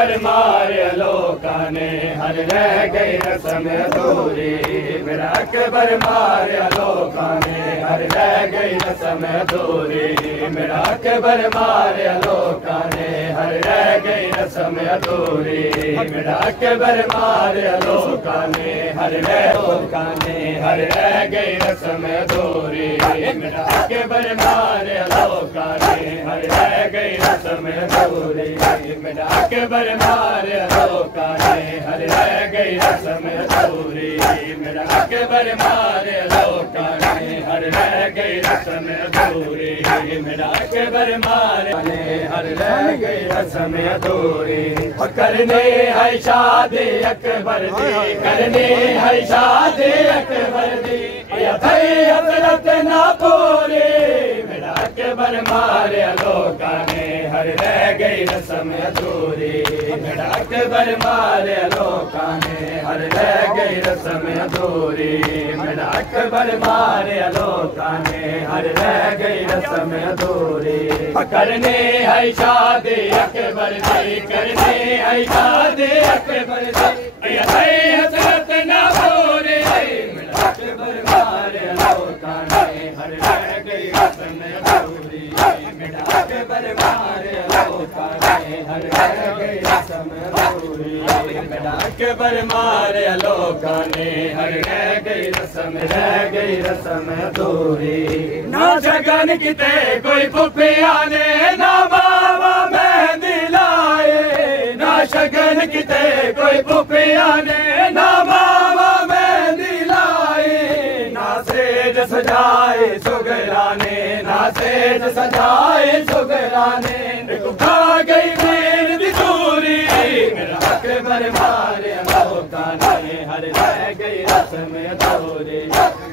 अकबर मारे लोकां ने हर रह गई रस्म अधूरी। मेरा अकबर मारे लोकां ने हर रह गई रस्म अधूरी। मेरा अकबर मारे लोकां ने हर रह गई रस्म अधूरी। मेरा अकबर मारे लोकां ने हर रह गई रस्म अधूरी। मेरा अकबर मारे लोकां ने हर रह गई रस्म अधूरी। मेरा अकबर मारे लोकां ने हर रह गई रस्म अधूरी। मेरा अकबर मारे लोकां ने हर रह गई रस्म अधूरी। मेरा अकबर मारे हर रह गई रस्म अधूरी। करने है शादी अकबर दी, करने है शादी अकबर दी, या थई हजरत ना पूरी। मेरा अकबर मारे लोकां ने हर रह गई रस्म अधूरी। मेरा अकबर मारे लोकां ने हर रह गई रस्म अधूरी। मेरा अकबर मारे लोकां ने हर रह गई रस्म अधूरी। करने है शादी अकबर दी, करने है शादी अकबर दी, या थई हजरत ना पूरी। मेरा अकबर मारे लोकां ने हर रह गई रस्म अधूरी। मेरा अकबर मारे लोकां ने हर रह गई रस्म अधूरी। मेरा अकबर मारे लोकां ने हर रह गई रस्म अधूरी। ना शगन किते कोई फुफिया ने ना बाबा मेहंदी लाए। ना शगन किते कोई फुफिया ने ना बाबा मेहंदी लाए। ना सेज सजाए सुगरा ने, ना सेज सजाए सुगरा ने, खा गई नीर दी दूरी। मेरा अकबर मारे लोकां ने हर रह गई रस्म अधूरी।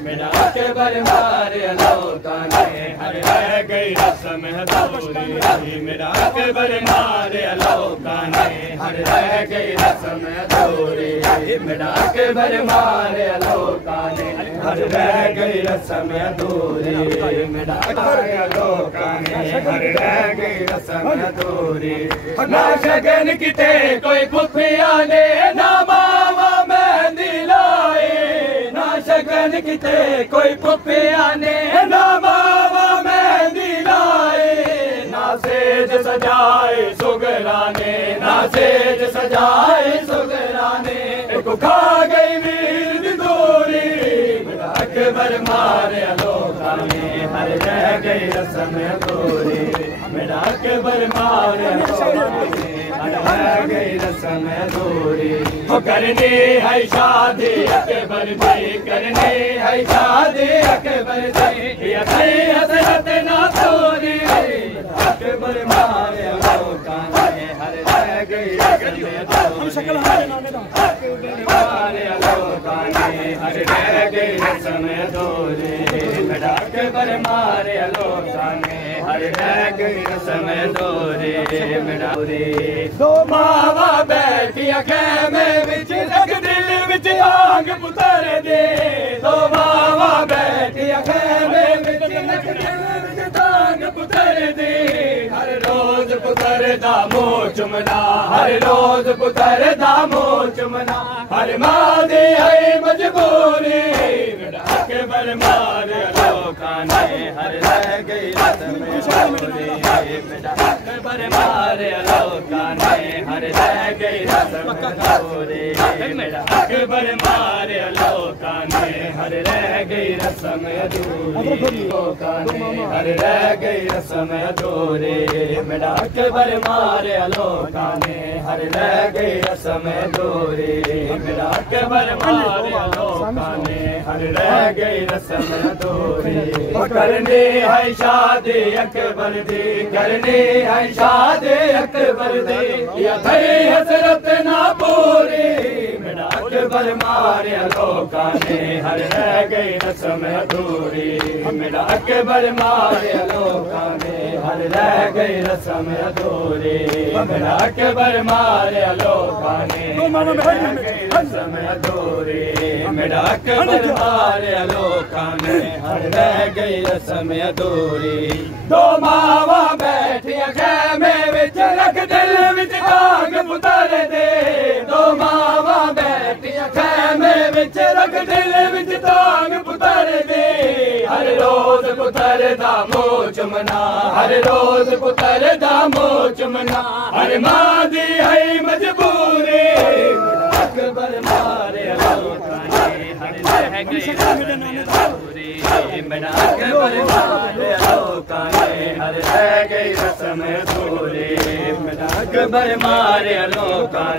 मेरा अकबर मारे लोकां ने हर रह गई रस्म अधूरी। मेरा अकबर मारे लोकां ने हर रह गई रस्म अधूरी। मेरा अकबर मारे लोकां ने हर रह गई रस्म अधूरी। मेरा अकबर लोकां ने हर रह गई रस्म अधूरी। ना शगन किते कोई फुफिया ने ना बाबा मेहंदी लाए। ना शगन किते कोई फुफिया ने ना बाबा मेहंदी लाए। ना सेज सजाए सुगरा ने, ना सेज सजाए सुगरा ने, खा गई वीर दी दूरी। मेरा अकबर मारे लोकां ने हर रह गई रस्म अधूरी। मेरा अकबर मारे लोकां ने हर रह गई रस्म अधूरी। करनी है शादी अकबर दी, करनी है शादी अकबर दी, या थई हजरत ना पूरी। अकबर मारे लोकां ने हर रह गई रस्म अधूरी। मारे लोकां ने हर रह गई रस्म अधूरी। मेरा अकबर मारे लोकां ने हर रह गई रस्म अधूरी। मेरा दो मावा बैठिया खैमे विच लग दिल विच आग पुतर दे। दो मावा बैठिया खैमे विच लग दिल विच आग पुतर दे। हर रोज पुतर दा मुंह चुमना, हर रोज पुतर दा मुंह चुमना, हर मां दी है मजबूरी। मेरा अकबर मारे लोकां ने हर रह गई रस्म अधूरी। मेरा अकबर मारे लोकां ने हर रह गई रस्म अधूरी। मेरा अकबर मारे लोकां ने हर रह गई रस्म अधूरी। लोकां ने हर रह गई रस्म अधूरी। मेरा अकबर मारे लोकां ने हर रह गई रस्म अधूरी। मेरा अकबर मारे लोकां ने हर रह गई रस्म अधूरी। करनी है शादी अकबर दी, करनी है शादी अकबर दी, या थई हजरत ना पूरी। मेरा अकबर मारे लोकां ने हर रह गई रस्म अधूरी। मेरा अकबर मारे लोकां ने हर रह गई रस्म अधूरी। मेरा अकबर मारे लोकां ने हर रह गई रस्म अधूरी। मेरा अकबर मारे लोकां ने हर रह गई रस्म अधूरी। दो मावा बैठिया खैमे विच लग दिल विच आग पुतर मुँह चुमना हर रोज पुत्र दा मुँह चुमना हर मां दी है मजबूरी अकबर मारे लोकां ने हर रह गई रस्म अधूरी मेरा अकबर मारे लोकां ने हर रह गई रस्म अधूरी मेरा अकबर मारे लोकां